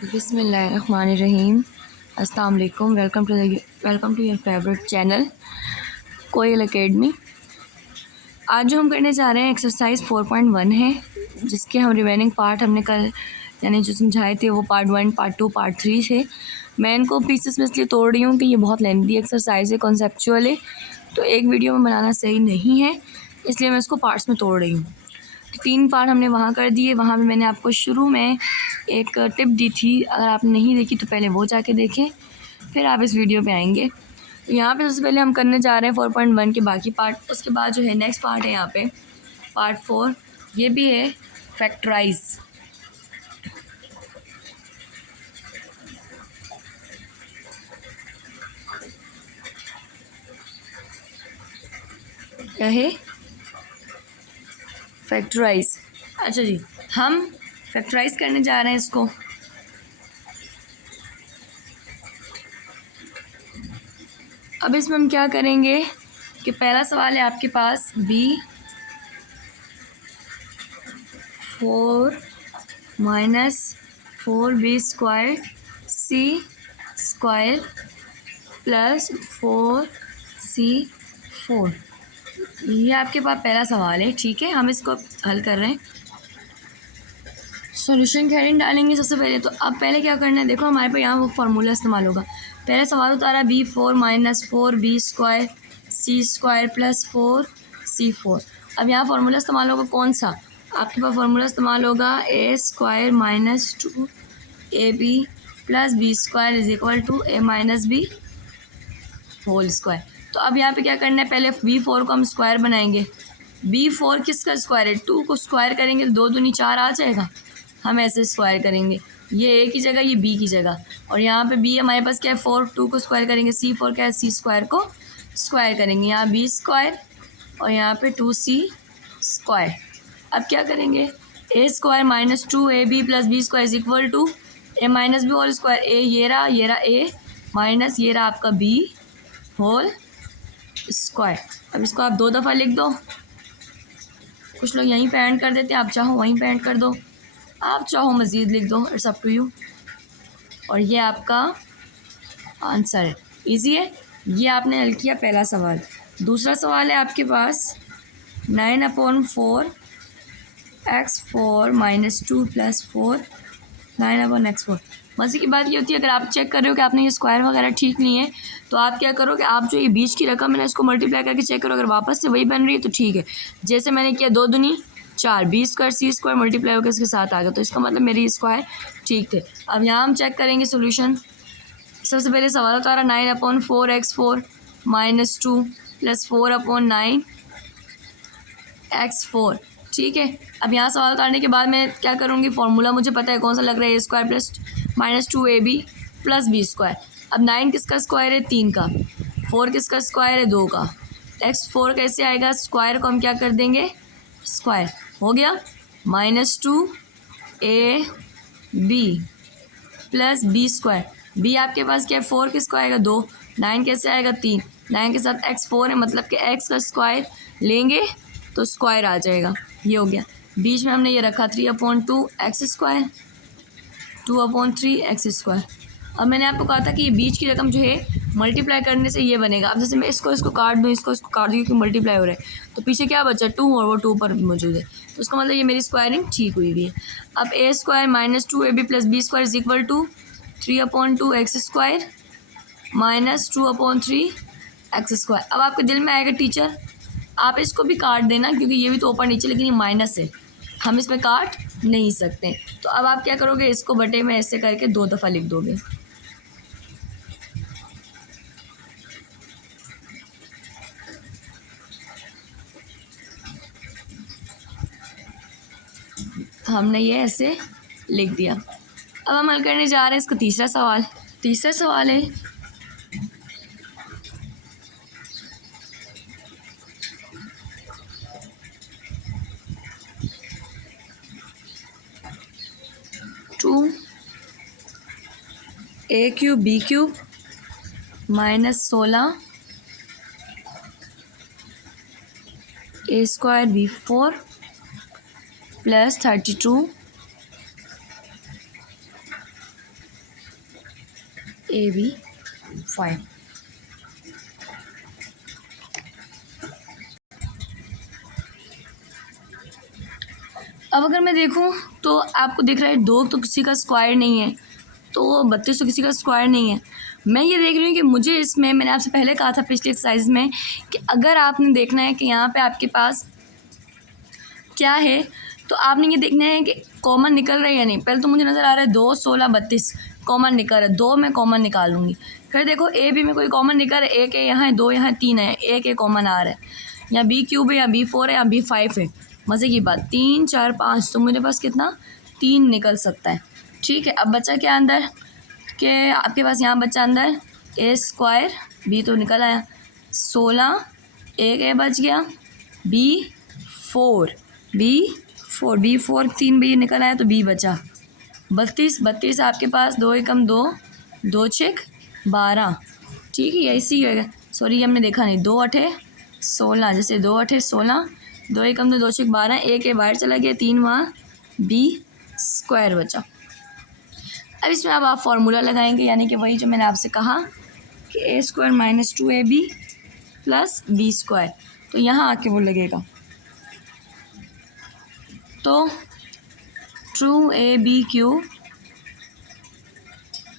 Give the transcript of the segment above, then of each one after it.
बिस्मिल्लाहिर्रहमानिर्रहीम। अस्सलाम वालेकुम। Welcome to your favourite channel Koyal academy. आज जो हम करने जा रहे हैं एक्सरसाइज 4.1 है, जिसके हम रिमेनिंग पार्ट हमने कल यानी जो समझाए थे वो पार्ट 1, पार्ट 2, पार्ट 3 थे। मैं इनको पीसेस में इसलिए तोड़ रही हूँ कि ये बहुत लेंथी एक्सरसाइज है, कॉन्सेप्चुअल है, तो एक वीडियो में बनाना सही नहीं है, इसलिए मैं इसको पार्ट्स में तोड़ रही हूँ। 3 पार्ट हमने वहाँ कर दिए। वहाँ भी मैंने आपको शुरू में एक टिप दी थी, अगर आप नहीं देखी तो पहले वो जाके देखें, फिर आप इस वीडियो पे आएंगे। तो यहाँ पे सबसे पहले हम करने जा रहे हैं 4.1 के बाकी पार्ट। उसके बाद जो है नेक्स्ट पार्ट है यहाँ पे पार्ट 4, ये भी है फैक्टराइज। क्या है? फैक्टराइज। अच्छा जी, हम फैक्टराइज करने जा रहे हैं इसको। अब इसमें हम क्या करेंगे कि पहला सवाल है आपके पास b4 - 4b² c² plus 4c4। ये आपके पास पहला सवाल है, ठीक है। हम इसको हल कर रहे हैं, सॉल्यूशन हेडिंग डालेंगे सबसे पहले। तो अब पहले क्या करना है, देखो हमारे पास यहाँ वो फार्मूला इस्तेमाल होगा। पहले सवाल उतारा b4 - 4b² c² plus 4c4। अब यहाँ फार्मूला इस्तेमाल होगा कौन सा? आपके पास फार्मूला इस्तेमाल होगा a² - 2ab plus b² = a - b whole square. तो अब यहाँ पे क्या करना है, पहले b4 को हम स्क्वायर बनाएंगे। b4 किसका स्क्वायर है? 2 को स्क्वायर करेंगे तो 2 दूनी 4 आ जाएगा। हम ऐसे स्क्वायर करेंगे, ये a की जगह, ये b की जगह। और यहाँ पे b हमारे पास क्या है 4, 2 को स्क्वायर करेंगे, c4 क्या है c² को स्क्वायर करेंगे। यहाँ b² और यहाँ पे 2c²। अब क्या करेंगे, a² - 2ab plus b² = a - b whole square. a ये रहा a माइनस ये रहा आपका b होल स्क्वायर। अब इसको आप 2 दफ़ा लिख दो। कुछ लोग यहीं पे एंड कर देते हैं, आप चाहो वहीं पे एंड कर दो, आप चाहो मज़ीद लिख दो, इट्स अप टू यू। और ये आपका आंसर है, इजी है। ये आपने हल किया पहला सवाल। दूसरा सवाल है आपके पास 9/4 x4 - 2 + 4 9/x4। मज़े की बात ये होती है, अगर आप चेक कर रहे हो कि आपने ये स्क्वायर वगैरह ठीक नहीं है, तो आप क्या करो कि आप जो ये बीच की रकम है ना, इसको मल्टीप्लाई करके चेक करो। अगर वापस से वही बन रही है तो ठीक है, जैसे मैंने किया 2 दूनी 4, b² c² मल्टीप्लाई होकर इसके साथ आ गया, तो इसका मतलब मेरी स्क्वायर ठीक थे। अब यहाँ हम चेक करेंगे सोल्यूशन। सबसे पहले सवाल उतारा 9/4 x4 - 2 + 4/9 x4, ठीक है। अब यहाँ सवाल उतारने के बाद मैं क्या करूँगी, फार्मूला मुझे पता है कौन सा लग रहा है, a² plus -2ab plus b²। अब 9 किसका स्क्वायर है? 3 का। 4 किसका स्क्वायर है? 2 का। x4 कैसे आएगा? स्क्वायर को हम क्या कर देंगे, स्क्वायर हो गया। -2ab plus b²। b आपके पास क्या है 4, किसको आएगा 2। 9 कैसे आएगा 3। 9 के साथ x4 है, मतलब कि x का स्क्वायर लेंगे तो स्क्वायर आ जाएगा। ये हो गया। बीच में हमने ये रखा 3/2 x², 2/3 x²। अब मैंने आपको कहा था कि ये बीच की रकम जो है मल्टीप्लाई करने से ये बनेगा। अब जैसे मैं इसको काट दूँ, इसको काट दूँ, क्योंकि मल्टीप्लाई हो रहा है, तो पीछे क्या बचा 2, और वो 2 पर मौजूद है, तो उसका मतलब ये मेरी स्क्वायरिंग ठीक हुई हुई है। अब a² - 2ab plus b² = 3/2 x² - 2/3 x²। अब आपके दिल में आएगा टीचर आप इसको भी काट देना, क्योंकि ये भी तो ऊपर नीचे, लेकिन ये माइनस है, हम इसमें काट नहीं सकते। तो अब आप क्या करोगे, इसको बटे में ऐसे करके 2 दफ़ा लिख दोगे। हमने ये ऐसे लिख दिया। अब हम हल करने जा रहे हैं इसका तीसरा सवाल। तीसरा सवाल है 2a³ b³ -16 a² b4 plus 32 AB 5। अब अगर मैं देखूं तो आपको दिख रहा है 2 तो किसी का स्क्वायर नहीं है, तो 32 तो किसी का स्क्वायर नहीं है। मैं ये देख रही हूँ कि मुझे इसमें, मैंने आपसे पहले कहा था पिछले एक्सरसाइज में कि अगर आपने देखना है कि यहाँ पे आपके पास क्या है, तो आपने ये देखना है कि कॉमन निकल रहा है या नहीं। पहले तो मुझे नज़र आ रहा है 2, 16, 32 कॉमन निकल रहा है, 2 मैं कॉमन निकालूंगी। फिर देखो ए बी में कोई कॉमन निकल रहा है, 1 है यहाँ है, 2 यहाँ 3 है, 1 है कॉमन आ रहा है, यहाँ बी क्यूब है, या B4 है, या B5 है। मज़े की बात 3, 4, 5, तो मेरे पास कितना 3 निकल सकता है। ठीक है, अब बचा क्या अंदर के आपके पास, यहाँ बचा अंदर ए स्क्वायर, बी तो निकल आया, 16, एक ए बच गया, B4 B4 3 बी निकल आया, तो बी बचा 32 आपके पास, 2 एकम 2, 2 छेक 12। ठीक है, ऐसी होएगा, सॉरी ये हमने देखा नहीं, 2 अठे 16, जैसे 2 अठे 16, 2 एकम 2, 2 छेक 12, एक ए बाहर चला गया, 3 वहाँ, बी स्क्वायर बचा। अब इसमें अब आप फार्मूला लगाएंगे, यानी कि वही जो मैंने आपसे कहा कि A square minus 2AB plus B square, तो यहाँ आके वो लगेगा, तो 2AB क्यूब।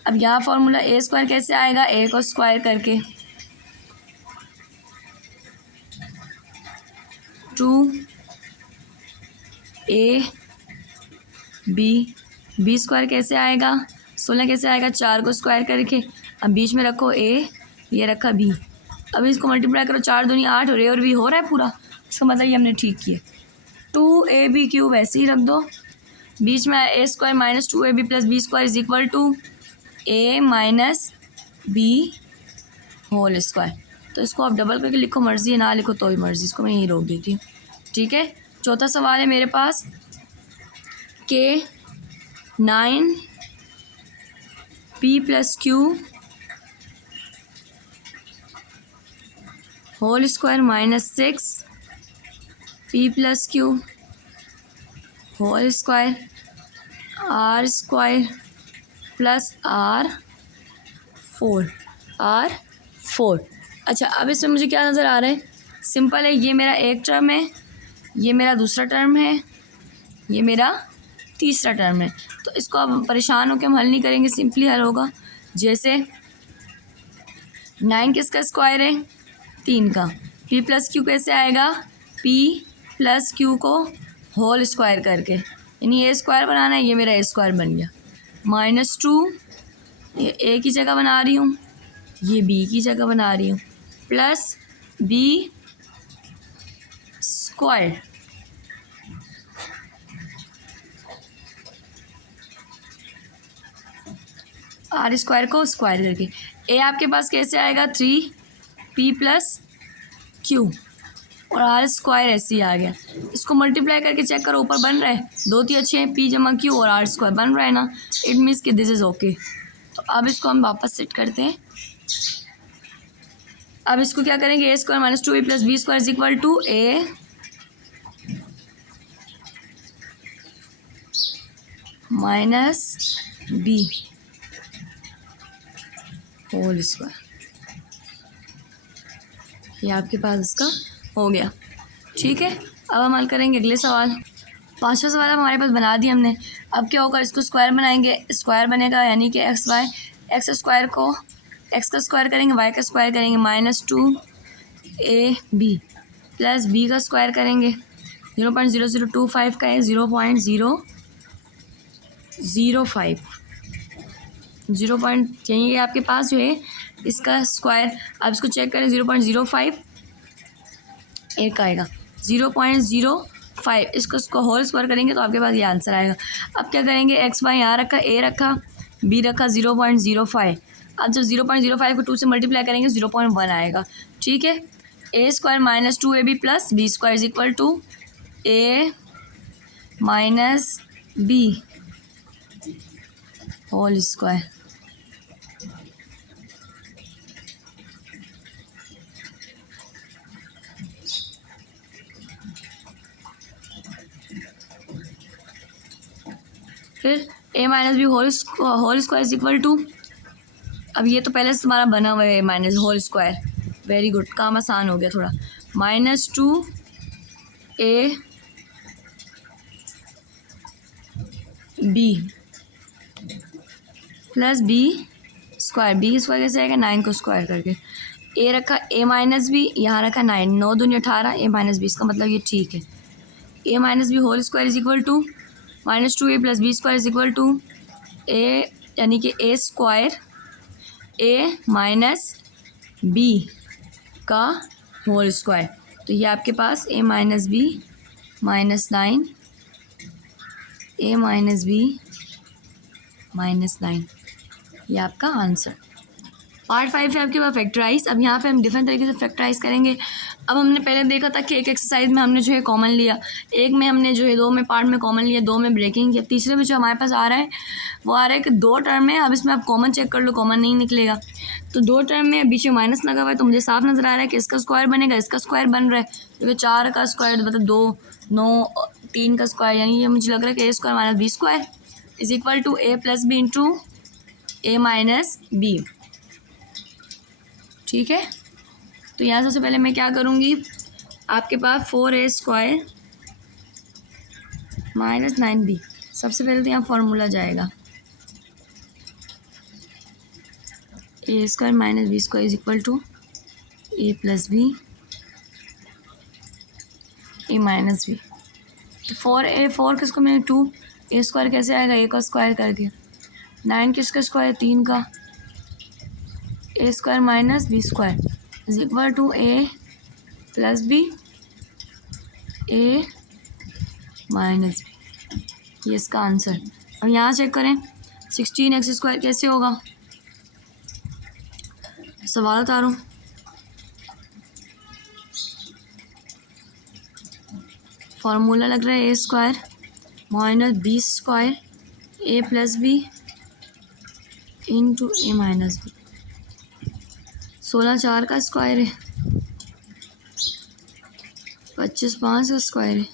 अब यहाँ फार्मूला ए स्क्वायर कैसे आएगा, ए को स्क्वायर करके, 2AB, बी स्क्वायर कैसे आएगा, 16 कैसे आएगा, 4 को स्क्वायर करके, अब बीच में रखो ए, ये रखा बी, अब इसको मल्टीप्लाई करो, 4 दूनी 8 और ए और बी हो रहा है पूरा, इसका मतलब ये हमने ठीक किया। 2AB क्यूब ऐसे ही रख दो, बीच में A square minus 2AB plus B square is equal to A minus B whole square. तो इसको आप डबल करके लिखो, मर्जी है ना लिखो तो भी मर्जी, इसको मैं यहीं रोक देती हूँ। ठीक है, चौथा सवाल है मेरे पास के 9P plus Q whole square minus 6P plus Q whole square R square plus R4। अच्छा, अब इसमें मुझे क्या नज़र आ रहा है, सिंपल है, ये मेरा एक टर्म है, ये मेरा दूसरा टर्म है, ये मेरा तीसरा टर्म है। तो इसको अब परेशान होकर हम हल नहीं करेंगे, सिंपली हल होगा। जैसे 9 किसका स्क्वायर है, 3 का, P प्लस क्यू कैसे आएगा, P प्लस क्यू को होल स्क्वायर करके, यानी ए स्क्वायर बनाना है, ये मेरा ए स्क्वायर बन गया, -2, ये ए की जगह बना रही हूँ, ये बी की जगह बना रही हूँ, plus B square R square को स्क्वायर करके, ए आपके पास कैसे आएगा, 3P प्लस क्यू और आर स्क्वायर ऐसे ही आ गया। इसको मल्टीप्लाई करके चेक करो, ऊपर बन रहा है, 2 3 अच्छे हैं, P जमा क्यू और आर स्क्वायर बन रहा है ना, इट मीन्स कि दिस इज़ ओके। तो अब इसको हम वापस सेट करते हैं। अब इसको क्या करेंगे, A square minus 2A plus B square is equal to A minus B whole square, ये आपके पास इसका हो गया। ठीक है, अब हम हल करेंगे अगले सवाल। 5वां सवाल हमारे पास बना दिया हमने। अब क्या होगा, इसको स्क्वायर बनाएंगे, स्क्वायर बनेगा यानी कि एक्स वाई, एक्स स्क्वायर को एक्स का स्क्वायर करेंगे, वाई का स्क्वायर करेंगे, -2AB प्लस बी का स्क्वायर करेंगे, 0.0025 का है, 0.005 चाहिए आपके पास जो है इसका स्क्वायर। आप इसको चेक करें, 0.05 एक आएगा, 0.05 इसको होल स्क्वायर करेंगे तो आपके पास ये आंसर आएगा। अब क्या करेंगे, एक्स वाई यहाँ रखा, ए रखा, बी रखा, 0.05। अब जब 0.05 को 2 से मल्टीप्लाई करेंगे 0.1 आएगा। ठीक है, A square minus 2AB plus B square is equal to A minus B whole square. फिर a minus B whole square is equal to, अब ये तो पहले से तुम्हारा बना हुआ है minus whole square, very good, काम आसान हो गया थोड़ा। -2 a b plus b square कैसे आएगा, 9 को स्क्वायर करके। a रखा a माइनस बी, यहाँ रखा 9, 9 दूनी 18, a माइनस बी, इसका मतलब ये ठीक है। a minus B whole square is equal to -2a plus B square is equal to a, यानी कि a square a minus B का होल स्क्वायर। तो ये आपके पास a minus B -9, a minus B -9, ये आपका आंसर। पार्ट 5 है आपके पास फैक्टराइज। अब यहाँ पे हम डिफरेंट तरीके से फैक्टराइज करेंगे। अब हमने पहले देखा था कि एक एक्सरसाइज में हमने जो है कॉमन लिया, एक में हमने जो है 2 में पार्ट में कॉमन लिया, 2 में ब्रेकिंग किया, तीसरे में जो हमारे पास आ रहा है वो आ रहा है कि 2 टर्म है। अब इसमें आप कॉमन चेक कर लो, कॉमन नहीं निकलेगा। तो 2 टर्म में बीच में माइनस लगा हुआ है, तो मुझे साफ नज़र आ रहा है कि इसका स्क्वायर बनेगा, इसका स्क्वायर बन रहा है, क्योंकि 4 का स्क्वायर मतलब 2, 9, 3 का स्क्वायर, यानी ये मुझे लग रहा है कि a square minus B square is equal to a plus B into a minus B. ठीक है, तो यहाँ सबसे पहले मैं क्या करूँगी, आपके पास 4a स्क्वायर -9b, सबसे पहले तो यहाँ फॉर्मूला जाएगा a square minus B square is equal to a plus b a minus b. तो 4 किसको मैंने 2, a स्क्वायर कैसे आएगा, a का स्क्वायर करके, 9 किसका स्क्वायर, 3 का, a square minus B square is equal to a plus b a minus b, ये इसका आंसर। और यहाँ चेक करें 16x स्क्वायर कैसे होगा, सवाल उतारूँ। फार्मूला लग रहा है a square minus B square a plus B into a minus b. 16 4 का स्क्वायर है, 25 5 का स्क्वायर है,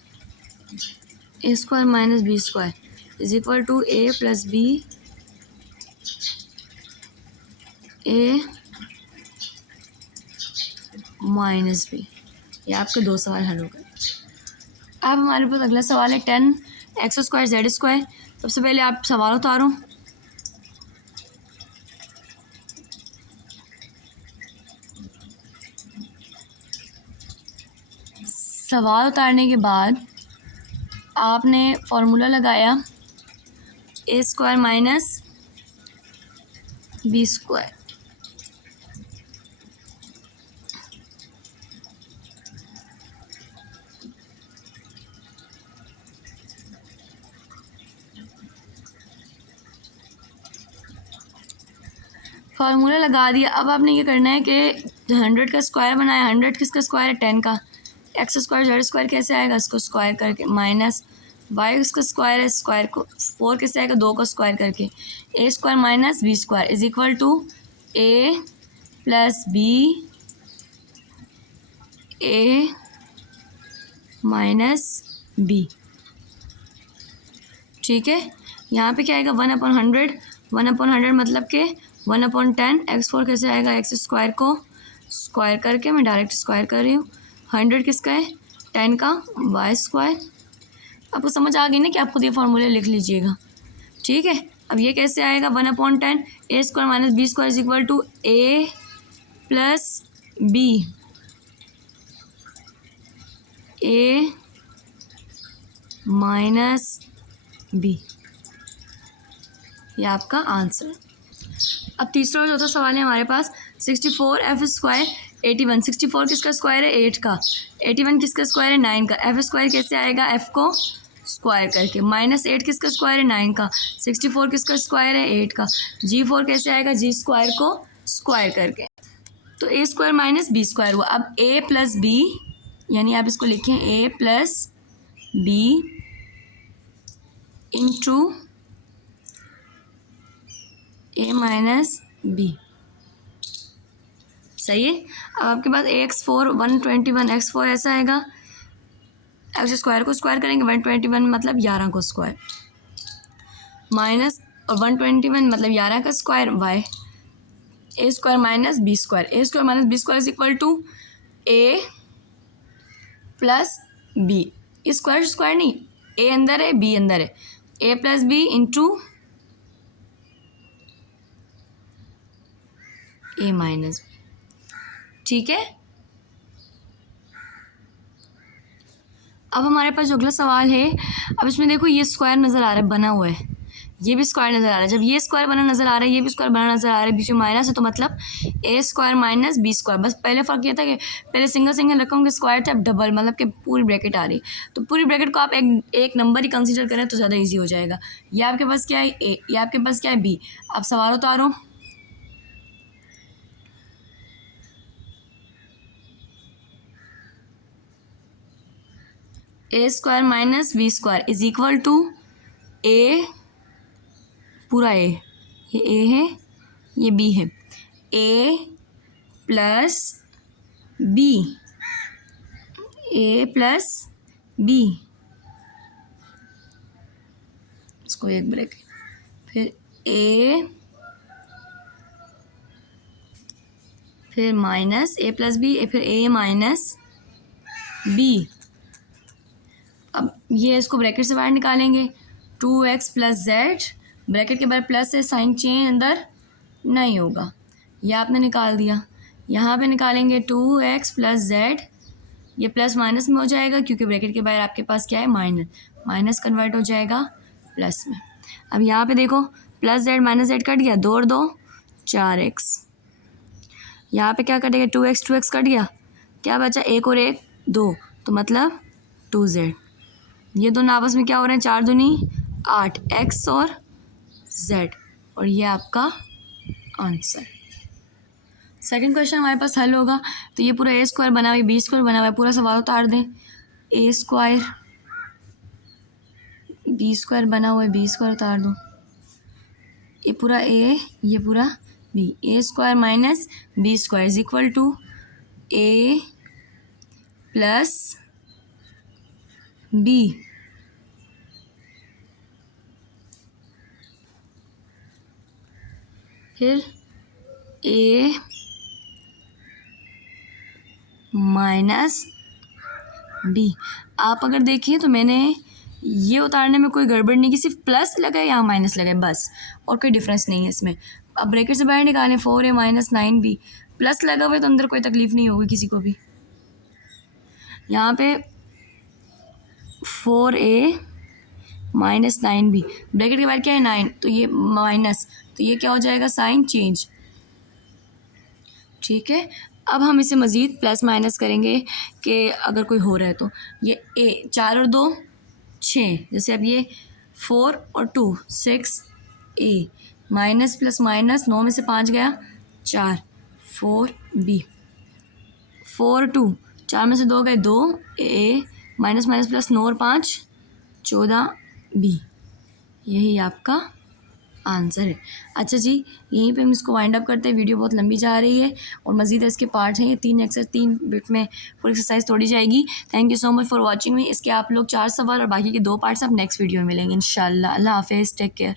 a square minus B square is equal to a plus b a minus b. ये आपके 2 सवाल हल हो गए। अब हमारे पास अगला सवाल है 10x स्क्वायर जेड स्क्वायर। सबसे पहले आप सवाल उतारो। सवाल उतारने के बाद आपने फार्मूला लगाया a square minus B square. Formula लगा दिया। अब आपने ये करना है कि 100 का स्क्वायर बनाया, 100 किसका स्क्वायर है, 10 का। एक्स स्क्वायर जेड स्क्वायर कैसे आएगा, इसको स्क्वायर करके, माइनस वाई उसका स्क्वायर है, स्क्वायर को 4 कैसे आएगा, 2 को स्क्वायर करके, a square minus B square is equal to a plus b a minus B. ठीक है, यहाँ पे क्या आएगा 1/100, 1/100 मतलब कि 1/10। x4 कैसे आएगा, एक्स स्क्वायर को स्क्वायर करके, मैं डायरेक्ट स्क्वायर कर रही हूँ। 100 किसका है, 10 का, वाई स्क्वायर। आपको समझ आ गई ना कि आप खुद ये फार्मूले लिख लीजिएगा। ठीक है, अब ये कैसे आएगा 1/10, a square minus B square is equal to a plus b a minus b, ये आपका आंसर। अब तीसरा और चौथा सवाल है हमारे पास 64f स्क्वायर 81। 64 किसका स्क्वायर है, 8 का। 81 किसका स्क्वायर है, 9 का। f स्क्वायर कैसे आएगा, f को स्क्वायर करके, -8 किसका स्क्वायर है, 9 का। 64 किसका स्क्वायर है, 8 का। g4 कैसे आएगा, g स्क्वायर को स्क्वायर करके। तो a square minus B square हुआ। अब a प्लस बी, यानी आप इसको लिखें a plus B into a minus b. सही है। अब आपके पास x4 121, x4 ऐसा आएगा, एक्स स्क्वायर को स्क्वायर करेंगे, 121 मतलब 11 को स्क्वायर, माइनस और 121 मतलब 11 का square y, a square minus B square, a square minus B square is equal to a plus B, square square नहीं, ए अंदर है बी अंदर है, ए plus B into a minus B, ठीक है। अब हमारे पास जो अगला सवाल है, अब इसमें देखो ये स्क्वायर नज़र आ रहा है, बना हुआ है, ये भी स्क्वायर नज़र आ रहा है, जब ये स्क्वायर बना नज़र आ रहा है, ये भी स्क्वायर बना नज़र आ रहा है, बीच में माइनस है, तो मतलब ए स्क्वायर माइनस बी स्क्वायर। बस पहले फ़र्क ये था कि पहले सिंगल सिंगल रकम के स्क्वायर थे, अब डबल, मतलब कि पूरी ब्रैकेट आ रही। तो पूरी ब्रैकेट को आप एक नंबर ही कंसिडर करें तो ज़्यादा ईजी हो जाएगा। ये आपके पास क्या है ए, ये आपके पास क्या है बी। अब सवाल उतारो, A square minus B square is equal to A, पूरा ए, ये ए है ये बी है, ए plus B, A plus B, इसको एक ब्रेक, फिर ए, फिर माइनस ए प्लस बी, फिर ए माइनस बी। अब ये इसको ब्रैकेट से बाहर निकालेंगे, 2x प्लस जेड, ब्रैकेट के बाहर प्लस है, साइन चेंज अंदर नहीं होगा, यह आपने निकाल दिया। यहाँ पे निकालेंगे 2x प्लस जेड, ये प्लस माइनस में हो जाएगा क्योंकि ब्रैकेट के बाहर आपके पास क्या है माइनस, माइनस कन्वर्ट हो जाएगा प्लस में। अब यहाँ पे देखो plus Z minus Z cut गया, 2 और 2 4x, यहाँ पे क्या कटेगा 2x कट गया, क्या बचा 1 और 1 2, तो मतलब 2z। ये दोनों आपस में क्या हो रहे हैं, 4 दूनी 8, x और z, और ये आपका आंसर। सेकंड क्वेश्चन हमारे पास हल होगा, तो ये पूरा ए स्क्वायर बना हुआ है, बी स्क्वायर बना हुआ है, पूरा सवाल उतार दें, ए स्क्वायर बी स्क्वायर बना हुआ है, बी स्क्वायर उतार दो, ये पूरा ए ये पूरा b, a square minus B square is equal to a plus b, फिर ए माइनस बी। आप अगर देखिए तो मैंने ये उतारने में कोई गड़बड़ नहीं की, सिर्फ प्लस लगा है यहाँ माइनस लगा है बस, और कोई डिफरेंस नहीं है इसमें। अब ब्रैकेट से बाहर निकालें, 4a माइनस 9b, प्लस लगा हुआ है तो अंदर कोई तकलीफ नहीं होगी किसी को भी। यहाँ पे 4a माइनस 9b, ब्रैकेट के बाहर क्या है 9, तो ये माइनस, तो ये क्या हो जाएगा साइन चेंज, ठीक है। अब हम इसे मज़ीद प्लस माइनस करेंगे कि अगर कोई हो रहा है तो ये ए 4 और 2 6, जैसे अब ये 4 और 2 6 ए, माइनस प्लस माइनस 9 में से 5 गया 4 4 बी, 4 2 4 में से 2 गए 2 ए, माइनस माइनस प्लस 9 और 5 14 बी, यही आपका आंसर है। अच्छा जी, यहीं पे हम इसको वाइंड अप करते हैं, वीडियो बहुत लंबी जा रही है और मज़ीद इसके पार्ट हैं, ये 3 एक्सरसाइज 3 बिट में पूरी एक्सरसाइज तोड़ी जाएगी। Thank you so much for watching मी। इसके आप लोग 4 सवाल और बाकी के 2 पार्ट्स आप नेक्स्ट वीडियो में मिलेंगे इंशाल्लाह। अल्लाह हाफिज़, टेक केयर।